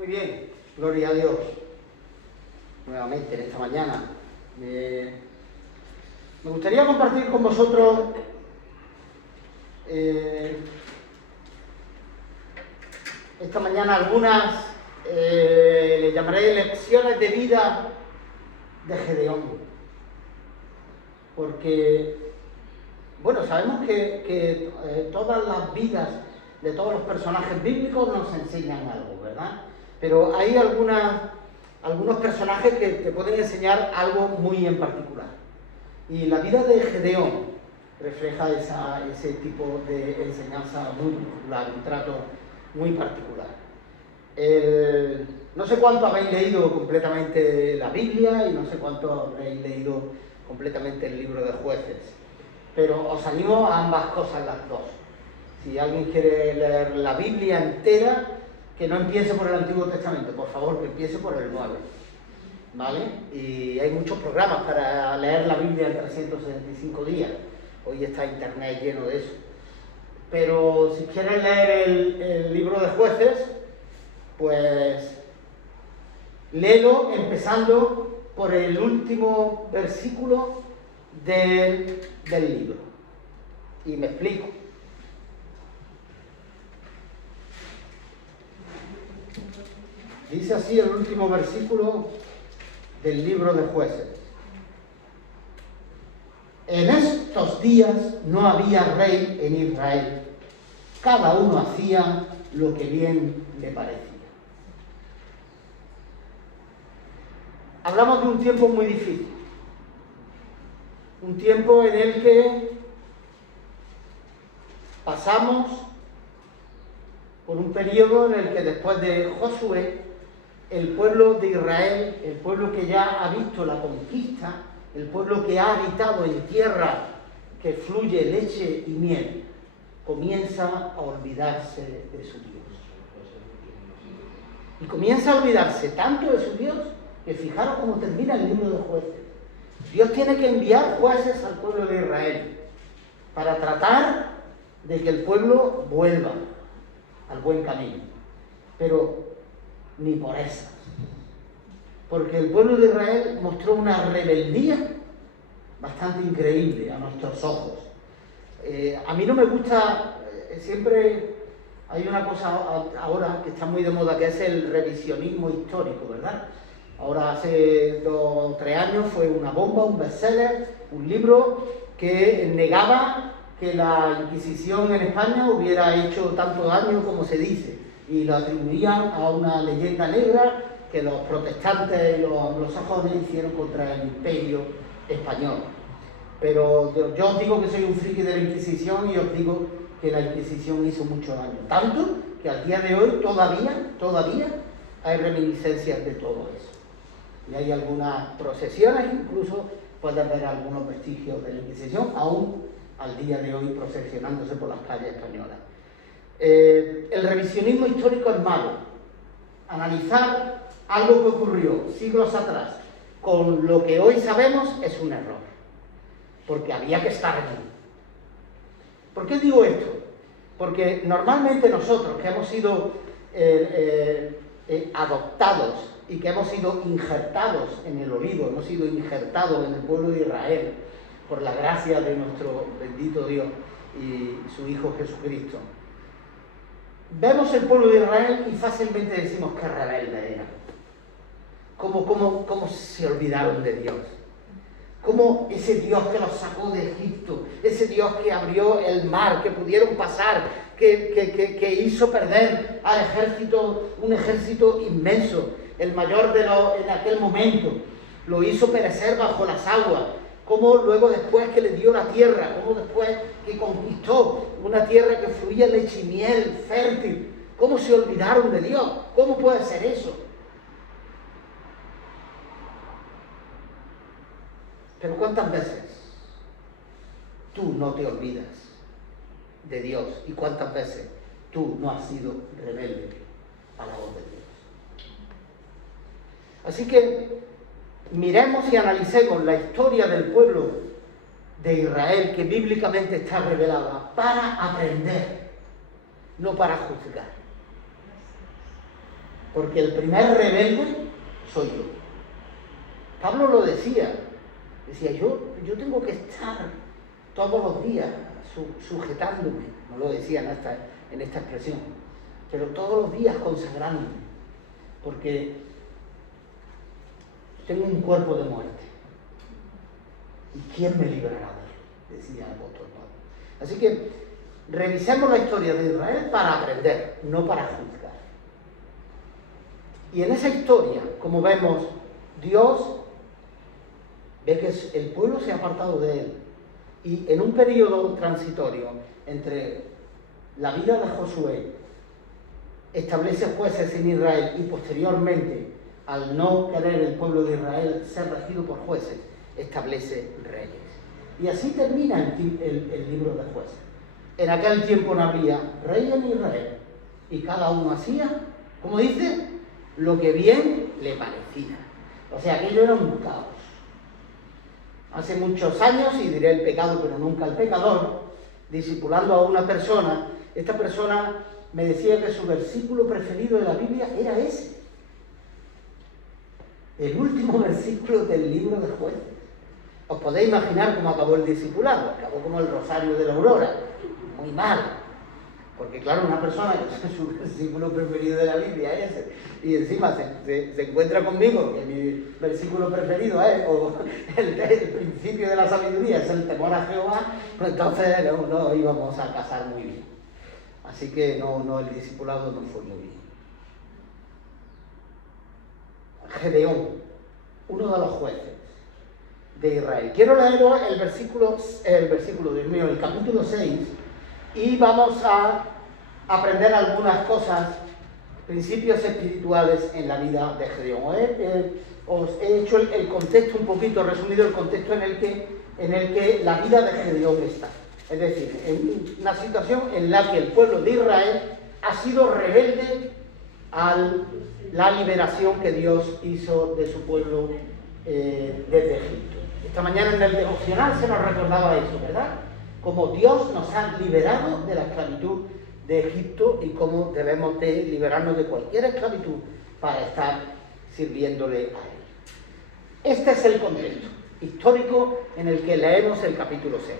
Muy bien, gloria a Dios. Nuevamente en esta mañana. Me gustaría compartir con vosotros esta mañana algunas, le llamaré lecciones de vida de Gedeón. Porque, bueno, sabemos que todas las vidas de todos los personajes bíblicos nos enseñan algo, ¿verdad? Pero hay algunos personajes que te pueden enseñar algo muy en particular. Y la vida de Gedeón refleja ese tipo de enseñanza muy particular, un trato muy particular. No sé cuánto habéis leído completamente la Biblia y no sé cuánto habréis leído completamente el libro de Jueces, pero os animo a ambas cosas, las dos. Si alguien quiere leer la Biblia entera, que no empiece por el Antiguo Testamento, por favor, que empiece por el Nuevo, ¿vale? Y hay muchos programas para leer la Biblia en 365 días. Hoy está Internet lleno de eso. Pero si quieres leer el libro de Jueces, pues léelo empezando por el último versículo del libro. Y me explico. Dice así el último versículo del libro de Jueces. En estos días no había rey en Israel. Cada uno hacía lo que bien le parecía. Hablamos de un tiempo muy difícil. Un tiempo en el que pasamos por un periodo en el que después de Josué, el pueblo de Israel, el pueblo que ya ha visto la conquista, el pueblo que ha habitado en tierra que fluye leche y miel, comienza a olvidarse de su Dios. Y comienza a olvidarse tanto de su Dios que fijaros cómo termina el libro de Jueces. Dios tiene que enviar jueces al pueblo de Israel para tratar de que el pueblo vuelva al buen camino. Pero ni por esas. Porque el pueblo de Israel mostró una rebeldía bastante increíble a nuestros ojos. A mí no me gusta, siempre hay una cosa ahora que está muy de moda, que es el revisionismo histórico, ¿verdad? Ahora hace 2 o 3 años fue una bomba, un bestseller, un libro que negaba que la Inquisición en España hubiera hecho tanto daño como se dice, y lo atribuían a una leyenda negra que los protestantes y los anglosajones hicieron contra el Imperio español. Pero yo os digo que soy un friki de la Inquisición y os digo que la Inquisición hizo mucho daño. Tanto que al día de hoy todavía hay reminiscencias de todo eso. Y hay algunas procesiones, incluso pueden ver algunos vestigios de la Inquisición, aún al día de hoy procesionándose por las calles españolas. El revisionismo histórico es malo. Analizar algo que ocurrió siglos atrás con lo que hoy sabemos es un error, porque había que estar allí. ¿Por qué digo esto? Porque normalmente nosotros que hemos sido adoptados y que hemos sido injertados en el olivo, hemos sido injertados en el pueblo de Israel por la gracia de nuestro bendito Dios y su Hijo Jesucristo, vemos el pueblo de Israel y fácilmente decimos que rebelde era. ¿Cómo se olvidaron de Dios? ¿Cómo ese Dios que los sacó de Egipto, ese Dios que abrió el mar, que pudieron pasar, que hizo perder al ejército, un ejército inmenso, el mayor en aquel momento, lo hizo perecer bajo las aguas? Cómo luego después que le dio la tierra, cómo después que conquistó una tierra que fluía leche y miel, fértil, cómo se olvidaron de Dios. ¿Cómo puede ser eso? Pero ¿cuántas veces tú no te olvidas de Dios? ¿Y cuántas veces tú no has sido rebelde a la voz de Dios? Así que miremos y analicemos la historia del pueblo de Israel que bíblicamente está revelada para aprender, no para juzgar. porque el primer rebelde soy yo. Pablo lo decía, yo tengo que estar todos los días sujetándome, no lo decía en esta expresión, pero todos los días consagrándome, porque tengo un cuerpo de muerte. ¿Y quién me librará de él?, decía el apóstol Pablo. Así que revisemos la historia de Israel para aprender, no para juzgar. Y en esa historia, como vemos, Dios ve que el pueblo se ha apartado de él. Y en un periodo transitorio entre la vida de Josué, establece jueces en Israel y posteriormente, al no querer el pueblo de Israel ser regido por jueces, establece reyes. Y así termina el libro de Jueces. En aquel tiempo no había rey en Israel y cada uno hacía, como dice, lo que bien le parecía. O sea, aquello era un caos. Hace muchos años, y diré el pecado pero nunca el pecador, discipulando a una persona, esta persona me decía que su versículo preferido de la Biblia era ese. El último versículo del libro de Jueces. Os podéis imaginar cómo acabó el discipulado. Acabó como el rosario de la aurora. Muy mal. Porque claro, una persona que su versículo preferido de la Biblia es ese, y encima se encuentra conmigo, que mi versículo preferido es, o el principio de la sabiduría es el temor a Jehová, pues entonces no íbamos a casar muy bien. Así que el discipulado no fue muy bien. Gedeón, uno de los jueces de Israel. Quiero leeros el capítulo 6, y vamos a aprender algunas cosas, principios espirituales en la vida de Gedeón. Os he hecho el contexto un poquito, resumido el contexto en el que la vida de Gedeón está. Es decir, en una situación en la que el pueblo de Israel ha sido rebelde a la liberación que Dios hizo de su pueblo desde Egipto. Esta mañana en el devocional se nos recordaba eso, ¿verdad? Cómo Dios nos ha liberado de la esclavitud de Egipto y cómo debemos de liberarnos de cualquier esclavitud para estar sirviéndole a Él. Este es el contexto histórico en el que leemos el capítulo 6.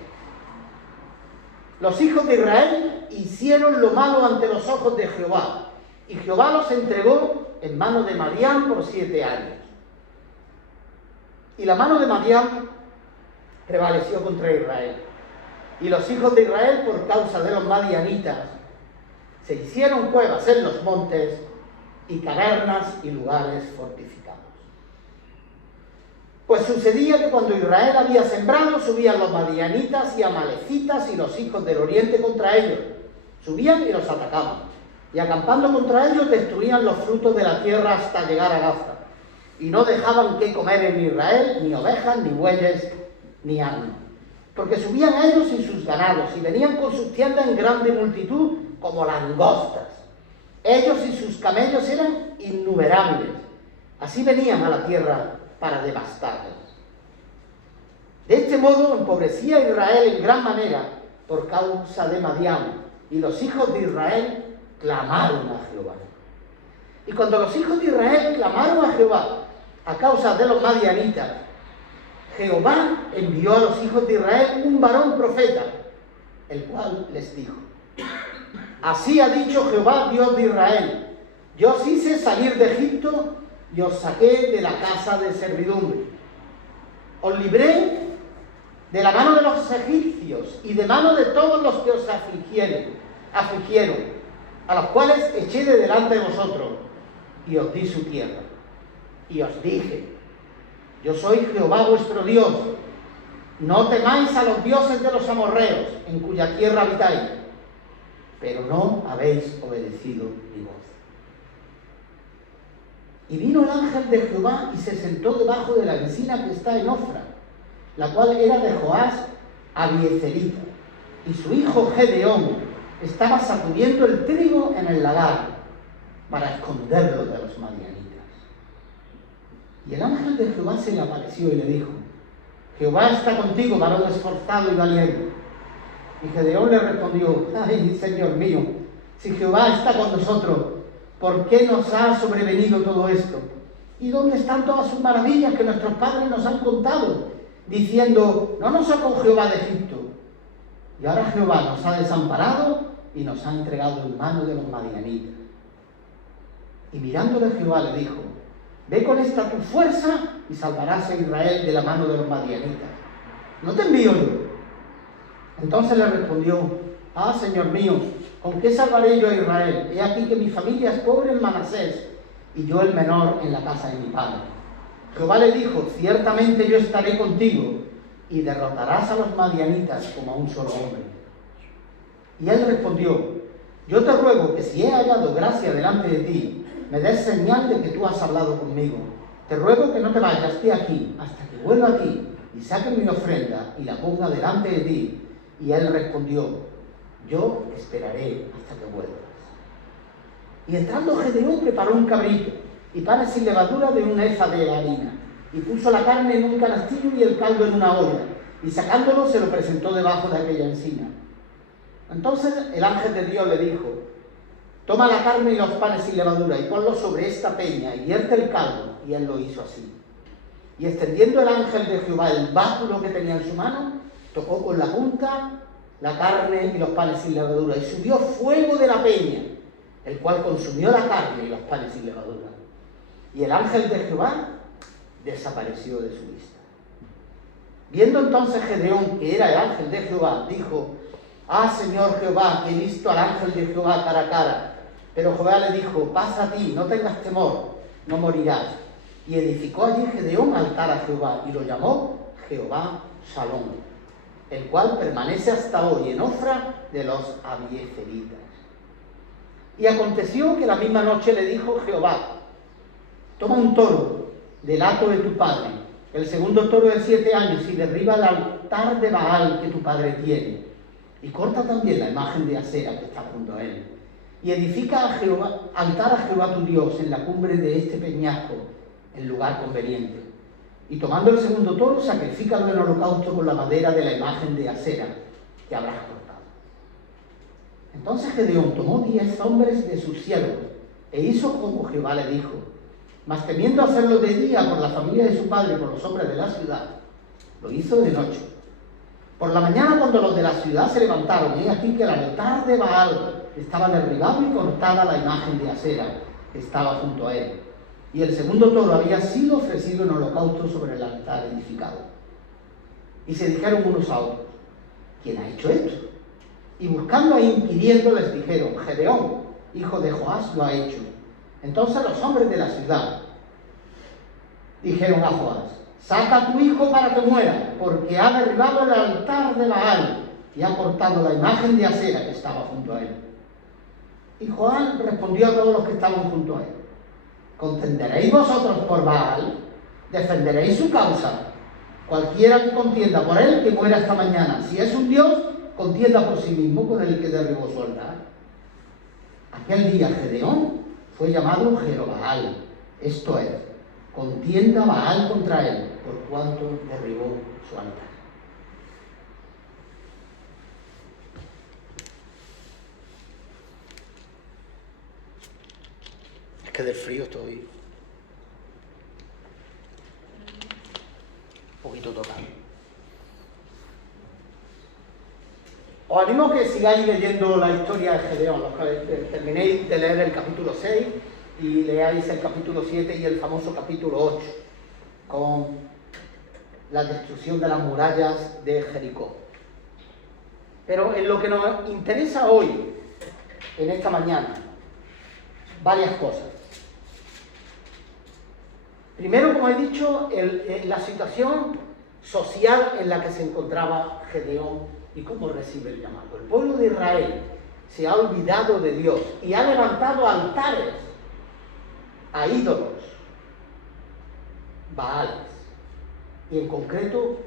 Los hijos de Israel hicieron lo malo ante los ojos de Jehová, y Jehová los entregó en mano de Madián por 7 años. Y la mano de Madián prevaleció contra Israel. Y los hijos de Israel, por causa de los madianitas, se hicieron cuevas en los montes y cavernas y lugares fortificados. Pues sucedía que cuando Israel había sembrado, subían los madianitas y amalecitas y los hijos del oriente contra ellos. Subían y los atacaban. Y acampando contra ellos, destruían los frutos de la tierra hasta llegar a Gaza. Y no dejaban que comer en Israel ni ovejas, ni bueyes, ni asnos. Porque subían ellos y sus ganados, y venían con sus tiendas en grande multitud, como langostas. Ellos y sus camellos eran innumerables. Así venían a la tierra para devastarlos. De este modo empobrecía Israel en gran manera por causa de Madián, y los hijos de Israel clamaron a Jehová. Y cuando los hijos de Israel clamaron a Jehová a causa de los madianitas, Jehová envió a los hijos de Israel un varón profeta, el cual les dijo: así ha dicho Jehová, Dios de Israel: yo os hice salir de Egipto y os saqué de la casa de servidumbre. Os libré de la mano de los egipcios y de mano de todos los que os afligieron, a los cuales eché de delante de vosotros, y os di su tierra. Y os dije: yo soy Jehová vuestro Dios. No temáis a los dioses de los amorreos, en cuya tierra habitáis. Pero no habéis obedecido mi voz. Y vino el ángel de Jehová y se sentó debajo de la encina que está en Ofra, la cual era de Joás Abiecerita. Y su hijo Gedeón estaba sacudiendo el trigo en el lagar para esconderlo de los madianitas. Y el ángel de Jehová se le apareció y le dijo: Jehová está contigo, varón esforzado y valiente. Y Gedeón le respondió: ay, Señor mío, si Jehová está con nosotros, ¿por qué nos ha sobrevenido todo esto? ¿Y dónde están todas sus maravillas que nuestros padres nos han contado? Diciendo, ¿no nos sacó Jehová de Egipto? Y ahora Jehová nos ha desamparado y nos ha entregado en manos de los madianitas. Y mirándole Jehová le dijo, ve con esta tu fuerza y salvarás a Israel de la mano de los madianitas. ¿No te envío yo? Entonces le respondió, ah, Señor mío, ¿con qué salvaré yo a Israel? He aquí que mi familia es pobre en Manasés y yo el menor en la casa de mi padre. Jehová le dijo, ciertamente yo estaré contigo y derrotarás a los madianitas como a un solo hombre. Y él respondió, yo te ruego que si he hallado gracia delante de ti, me des señal de que tú has hablado conmigo. Te ruego que no te vayas de aquí hasta que vuelva a ti y saque mi ofrenda y la ponga delante de ti. Y él respondió, yo esperaré hasta que vuelvas. Y entrando Gedeón preparó un cabrito y panes sin levadura de un efa de harina, y puso la carne en un canastillo y el caldo en una olla, y sacándolo se lo presentó debajo de aquella encina. Entonces el ángel de Dios le dijo, toma la carne y los panes sin levadura y ponlos sobre esta peña y vierte el caldo. Y él lo hizo así. Y extendiendo el ángel de Jehová el báculo que tenía en su mano, tocó con la punta la carne y los panes sin levadura, y subió fuego de la peña, el cual consumió la carne y los panes sin levadura. Y el ángel de Jehová desapareció de su vista. Viendo entonces Gedeón que era el ángel de Jehová, dijo, ah, Señor Jehová, que he visto al ángel de Jehová cara a cara. Pero Jehová le dijo, pasa a ti, no tengas temor, no morirás. Y edificó allí Gedeón altar a Jehová, y lo llamó Jehová Shalom, el cual permanece hasta hoy en Ofra de los abiezeritas. Y aconteció que la misma noche le dijo Jehová, toma un toro del hato de tu padre, el segundo toro de 7 años, y derriba el altar de Baal que tu padre tiene, y corta también la imagen de Asera que está junto a él, y edifica a Jehová, altar a Jehová tu Dios en la cumbre de este peñasco, en lugar conveniente. Y tomando el segundo toro, sacrifícalo en holocausto con la madera de la imagen de Asera que habrás cortado. Entonces Gedeón tomó 10 hombres de sus siervos e hizo como Jehová le dijo. Mas temiendo hacerlo de día por la familia de su padre y por los hombres de la ciudad, lo hizo de noche. Por la mañana, cuando los de la ciudad se levantaron, he aquí que el altar de Baal estaba derribado y cortada la imagen de Asera que estaba junto a él. Y el segundo toro había sido ofrecido en holocausto sobre el altar edificado. Y se dijeron unos a otros, ¿quién ha hecho esto? Y buscando e inquiriendo les dijeron, Gedeón, hijo de Joás, lo ha hecho. Entonces los hombres de la ciudad dijeron a Joás, saca a tu hijo para que muera, porque ha derribado el altar de Baal y ha cortado la imagen de Asera que estaba junto a él. Y Joás respondió a todos los que estaban junto a él, ¿contenderéis vosotros por Baal? ¿Defenderéis su causa? Cualquiera que contienda por él, que muera esta mañana. Si es un Dios, contienda por sí mismo con el que derribó su altar. Aquel día Gedeón fue llamado Jerobaal, esto es, contienda Baal contra él, por cuanto derribó su altar. Es que del frío estoy un poquito tocado. Os animo a que sigáis leyendo la historia de Gedeón, los que terminéis de leer el capítulo 6 y leáis el capítulo 7 y el famoso capítulo 8, con la destrucción de las murallas de Jericó. Pero en lo que nos interesa hoy, en esta mañana, varias cosas. Primero, como he dicho, la situación social en la que se encontraba Gedeón y cómo recibe el llamado. El pueblo de Israel se ha olvidado de Dios y ha levantado altares a ídolos, Baales, y en concreto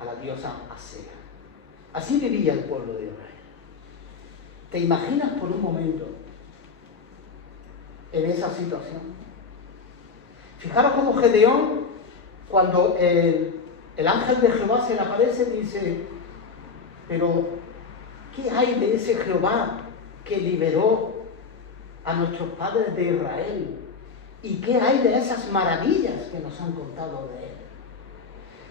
a la diosa Asera. Así vivía el pueblo de Israel. ¿Te imaginas por un momento en esa situación? Fijaros cómo Gedeón, cuando el ángel de Jehová se le aparece, dice, pero ¿qué hay de ese Jehová que liberó a nuestros padres de Israel? ¿Y qué hay de esas maravillas que nos han contado de él?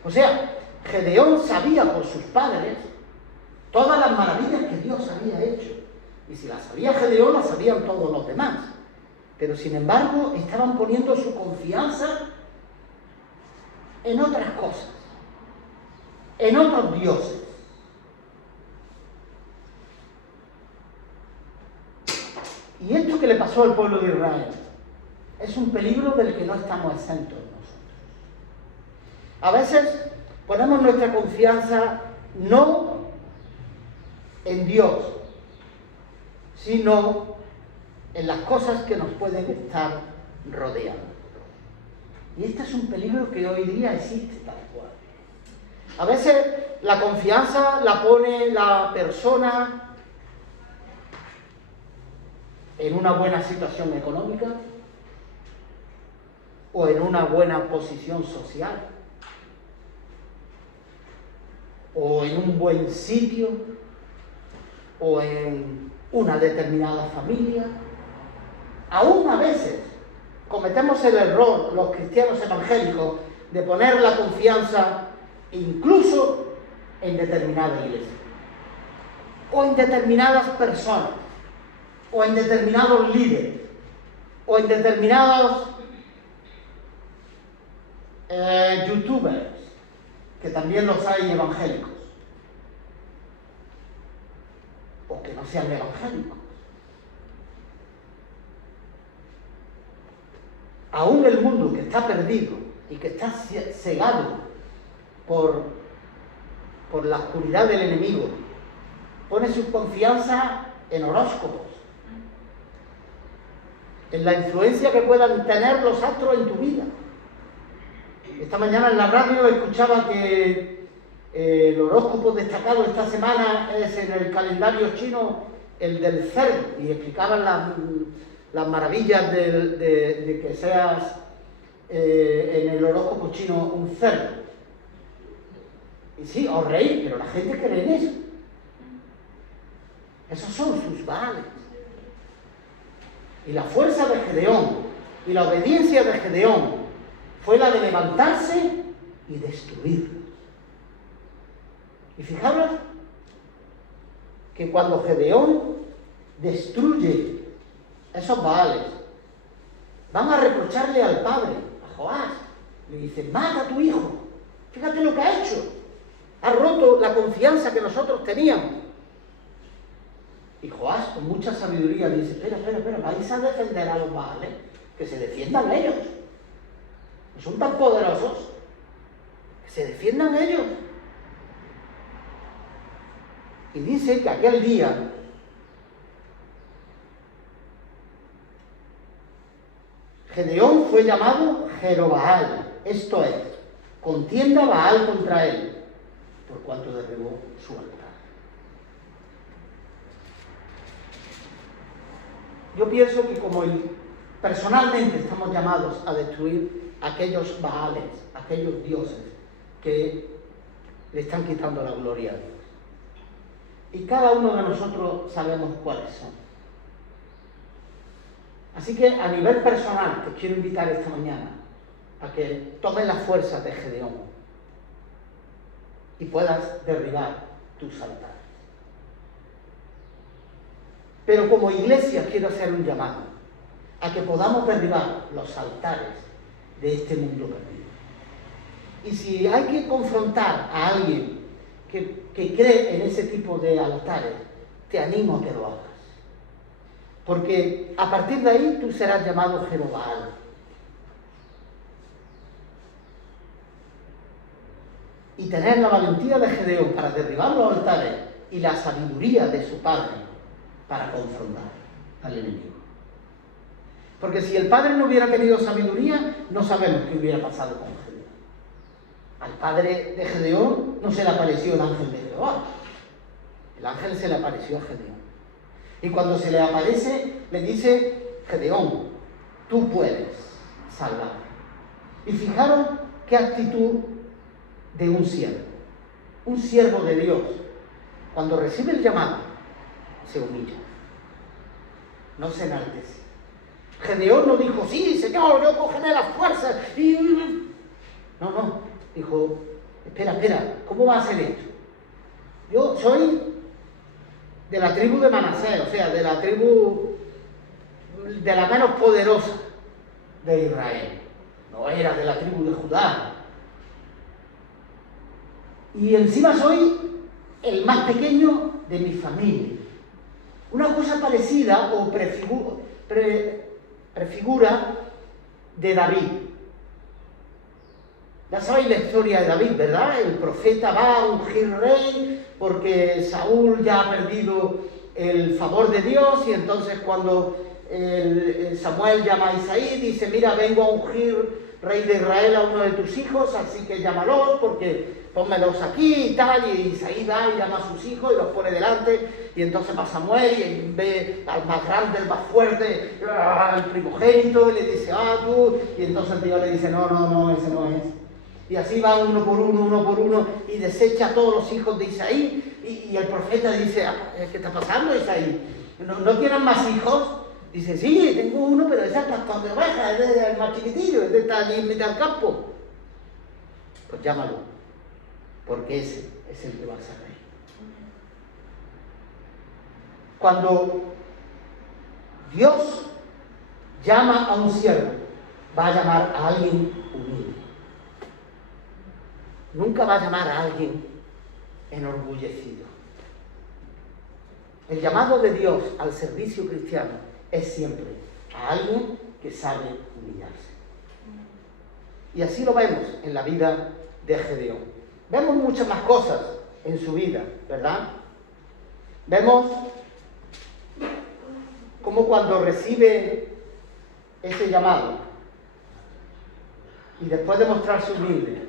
O sea, Gedeón sabía por sus padres todas las maravillas que Dios había hecho. Y si las sabía Gedeón, las sabían todos los demás. Pero sin embargo, estaban poniendo su confianza en otras cosas, en otros dioses. Y esto que le pasó al pueblo de Israel es un peligro del que no estamos exentos nosotros. A veces ponemos nuestra confianza no en Dios, sino en las cosas que nos pueden estar rodeando. Y este es un peligro que hoy día existe tal cual. A veces la confianza la pone la persona en una buena situación económica o en una buena posición social o en un buen sitio o en una determinada familia. Aún a veces cometemos el error, los cristianos evangélicos, de poner la confianza incluso en determinada iglesia o en determinadas personas o en determinados líderes o en determinados youtubers, que también los hay evangélicos o que no sean evangélicos. Aún el mundo que está perdido y que está cegado por la oscuridad del enemigo pone su confianza en horóscopos, en la influencia que puedan tener los astros en tu vida. Esta mañana en la radio escuchaba que el horóscopo destacado esta semana es en el calendario chino el del cerdo, y explicaban las maravillas de que seas en el horóscopo chino un cerdo. Y sí, os reís, pero la gente cree en eso. Esos son sus Baales. Y la fuerza de Gedeón y la obediencia de Gedeón fue la de levantarse y destruirlos. Y fijaros que cuando Gedeón destruye esos Baales, van a reprocharle al padre, a Joás. Le dicen: mata a tu hijo, fíjate lo que ha hecho, ha roto la confianza que nosotros teníamos. Y Joás, con mucha sabiduría, dice: espera, vais a defender a los Baales, que se defiendan ellos. No son tan poderosos, que se defiendan ellos. Y dice que aquel día Gedeón fue llamado Jerobaal, esto es, contienda Baal contra él, por cuanto derribó su altar. Yo pienso que como personalmente estamos llamados a destruir aquellos Baales, aquellos dioses que le están quitando la gloria a Dios. Y cada uno de nosotros sabemos cuáles son. Así que a nivel personal te quiero invitar esta mañana a que tomes las fuerzas de Gedeón y puedas derribar tus altares. Pero como iglesia quiero hacer un llamado a que podamos derribar los altares de este mundo perdido. Y si hay que confrontar a alguien que cree en ese tipo de altares, te animo a que lo hagas. Porque a partir de ahí tú serás llamado Jerobaal. Y tener la valentía de Gedeón para derribar los altares y la sabiduría de su padre para confrontar al enemigo. Porque si el padre no hubiera tenido sabiduría, no sabemos qué hubiera pasado con Gedeón. Al padre de Gedeón no se le apareció el ángel de Jehová. El ángel se le apareció a Gedeón. Y cuando se le aparece, le dice: Gedeón, tú puedes salvar. Y fijaros qué actitud de un siervo de Dios. Cuando recibe el llamado, se humilla, no se enaltece, Gedeón no dijo, sí, Señor, yo cogeré las fuerzas y... No, dijo, espera, ¿cómo va a ser esto? Yo soy de la tribu de Manasés, o sea, de la tribu de la menos poderosa de Israel. No era de la tribu de Judá. Y encima soy el más pequeño de mi familia. Una cosa parecida o prefigura de David. Ya sabéis la historia de David, ¿verdad? El profeta va a ungir rey porque Saúl ya ha perdido el favor de Dios, y entonces cuando Samuel llama a Isaí, dice, mira, vengo a ungir rey de Israel a uno de tus hijos, así que llámalos, porque pónmelos aquí y tal, y Isaí va y llama a sus hijos y los pone delante, y entonces va Samuel y ve al más grande, el más fuerte, el primogénito, y le dice, tú, y entonces Dios le dice, no, ese no es. Y así va uno por uno, y desecha a todos los hijos de Isaí, y el profeta dice, ¿qué está pasando, Isaí? ¿No tienen más hijos? Dice, sí, tengo uno, pero ese es pastor de ovejas, es el más chiquitillo, este está allí en mitad del campo. Pues llámalo, porque ese es el que va a ser rey. Cuando Dios llama a un siervo, va a llamar a alguien humilde. Nunca va a llamar a alguien enorgullecido. El llamado de Dios al servicio cristiano es siempre a alguien que sabe humillarse. Y así lo vemos en la vida de Gedeón. Vemos muchas más cosas en su vida, ¿verdad? Vemos cómo cuando recibe ese llamado y después de mostrarse humilde,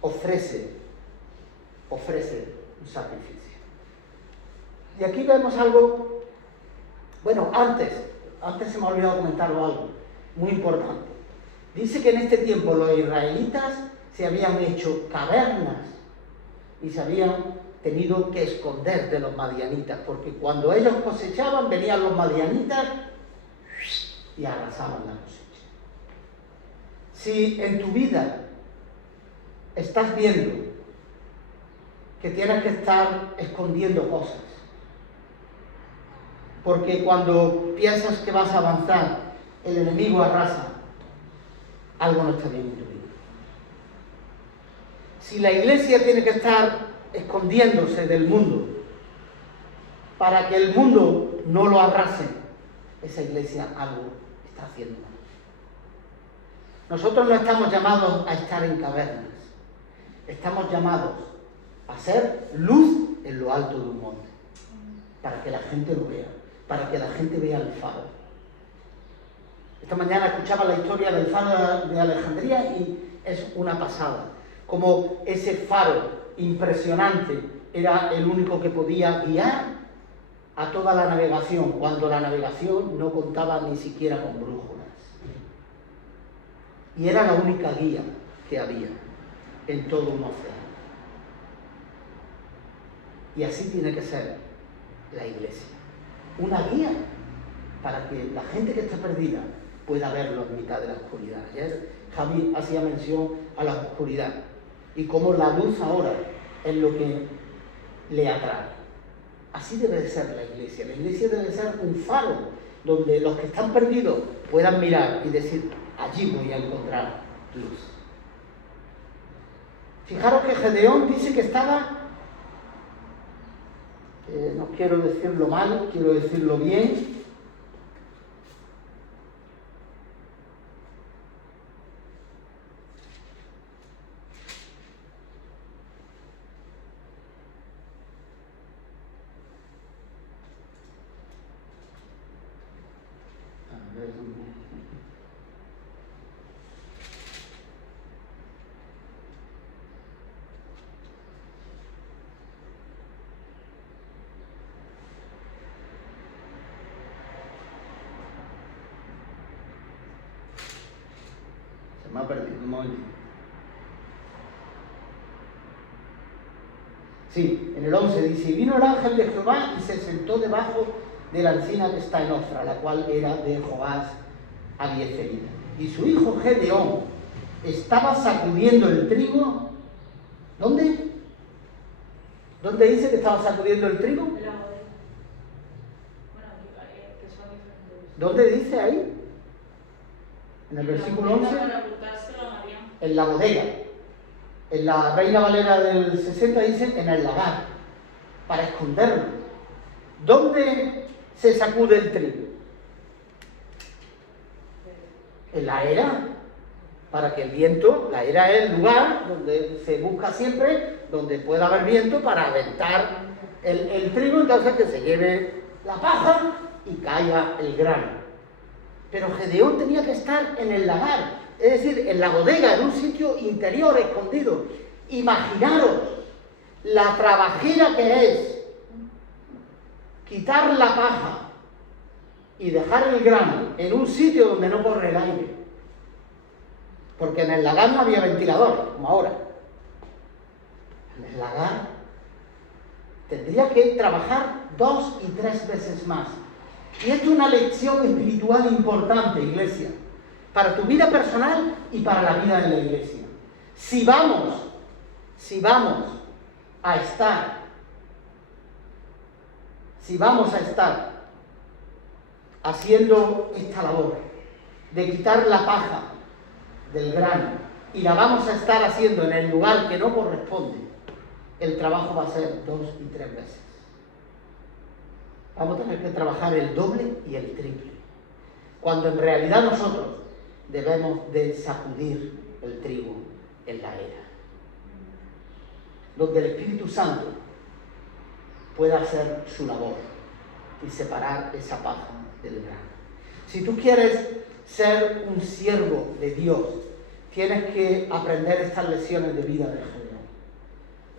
ofrece un sacrificio. Y aquí vemos algo, bueno, antes se me ha olvidado comentarlo algo muy importante. Dice que en este tiempo los israelitas se habían hecho cavernas y se habían tenido que esconder de los madianitas, porque cuando ellos cosechaban venían los madianitas y arrasaban la cosecha. Si en tu vida estás viendo que tienes que estar escondiendo cosas, porque cuando piensas que vas a avanzar, el enemigo arrasa, algo no está bien en tu vida. Si la iglesia tiene que estar escondiéndose del mundo para que el mundo no lo arrase, esa iglesia algo está haciendo mal. Nosotros no estamos llamados a estar en cavernas, estamos llamados a ser luz en lo alto de un monte, para que la gente lo vea, para que la gente vea el faro. Esta mañana escuchaba la historia del faro de Alejandría y es una pasada. Como ese faro impresionante era el único que podía guiar a toda la navegación, cuando la navegación no contaba ni siquiera con brújulas. Y era la única guía que había en todo un océano. Y así tiene que ser la iglesia. Una guía para que la gente que está perdida pueda verlo en mitad de la oscuridad. Ayer Javi hacía mención a la oscuridad y cómo la luz ahora es lo que le atrae. Así debe de ser la iglesia. La iglesia debe de ser un faro donde los que están perdidos puedan mirar y decir, allí voy a encontrar luz. Fijaros que Gedeón dice que estaba, no quiero decirlo mal, quiero decirlo bien, me ha perdido un momento. Sí, en el 11 dice, y vino el ángel de Jehová y se sentó debajo de la encina que está en Ofra, la cual era de Joás Abiecerita. Y su hijo Gedeón estaba sacudiendo el trigo. ¿Dónde? ¿Dónde dice que estaba sacudiendo el trigo? En la bodega. Bueno, que son diferentes. ¿Dónde dice ahí? En el versículo 11. Para ocultárselo a María. En la bodega. En la Reina Valera del 60 dice en el lagar, para esconderlo. ¿Dónde se sacude el trigo? En la era, para que el viento, la era es el lugar donde se busca siempre, donde pueda haber viento para aventar el trigo, entonces que se lleve la paja y caiga el grano. Pero Gedeón tenía que estar en el lagar, es decir, en la bodega, en un sitio interior, escondido. Imaginaros la trabajera que es quitar la paja y dejar el grano en un sitio donde no corre el aire. Porque en el lagar no había ventiladores, como ahora. En el lagar tendría que trabajar 2 y 3 veces más. Y esto es una lección espiritual importante, iglesia, para tu vida personal y para la vida de la iglesia. Si vamos a estar haciendo esta labor de quitar la paja del grano y la vamos a estar haciendo en el lugar que no corresponde, el trabajo va a ser 2 y 3 veces. Vamos a tener que trabajar el doble y el triple, cuando en realidad nosotros debemos de sacudir el trigo en la era, donde el Espíritu Santo pueda hacer su labor y separar esa paja del grano. Si tú quieres ser un siervo de Dios, tienes que aprender estas lecciones de vida de Gedeón.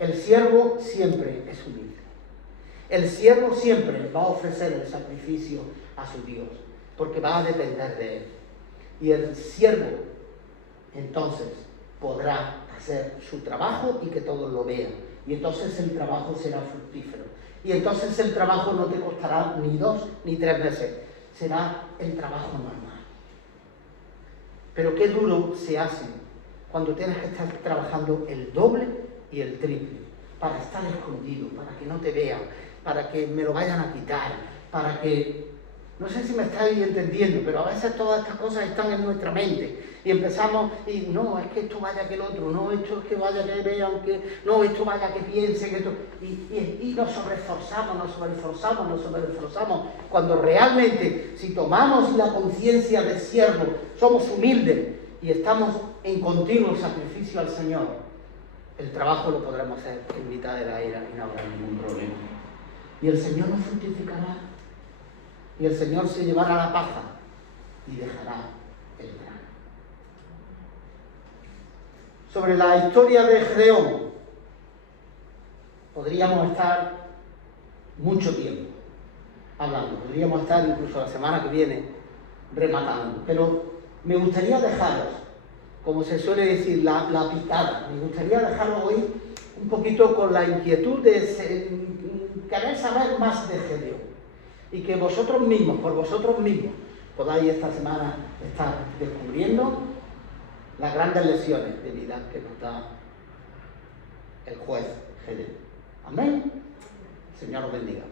El siervo siempre es humilde. El siervo siempre va a ofrecer el sacrificio a su Dios, porque va a depender de él. Y el siervo, entonces, podrá hacer su trabajo y que todos lo vean. Y entonces el trabajo será fructífero. Y entonces el trabajo no te costará ni 2 ni 3 veces. Será el trabajo normal. Pero qué duro se hace cuando tienes que estar trabajando el doble y el triple, para estar escondido, para que no te vean, para que me lo vayan a quitar, para que... No sé si me estáis entendiendo, pero a veces todas estas cosas están en nuestra mente y empezamos, y no, es que esto vaya que el otro, no, esto es que vaya que vean, que no, esto vaya que piensen, que esto... Y nos sobreesforzamos, cuando realmente, si tomamos la conciencia de siervo, somos humildes y estamos en continuo sacrificio al Señor, el trabajo lo podremos hacer en mitad de la era y no habrá ningún problema. Y el Señor nos fructificará. Y el Señor se llevará la paja y dejará el grano. Sobre la historia de Gedeón podríamos estar mucho tiempo hablando, podríamos estar incluso la semana que viene rematando, pero me gustaría dejaros, como se suele decir, la picada. Me gustaría dejaros hoy un poquito con la inquietud de querer saber más de Gedeón. Y que vosotros mismos, por vosotros mismos, podáis esta semana estar descubriendo las grandes lecciones de vida que nos da el juez Gedeón. Amén. Señor os bendiga.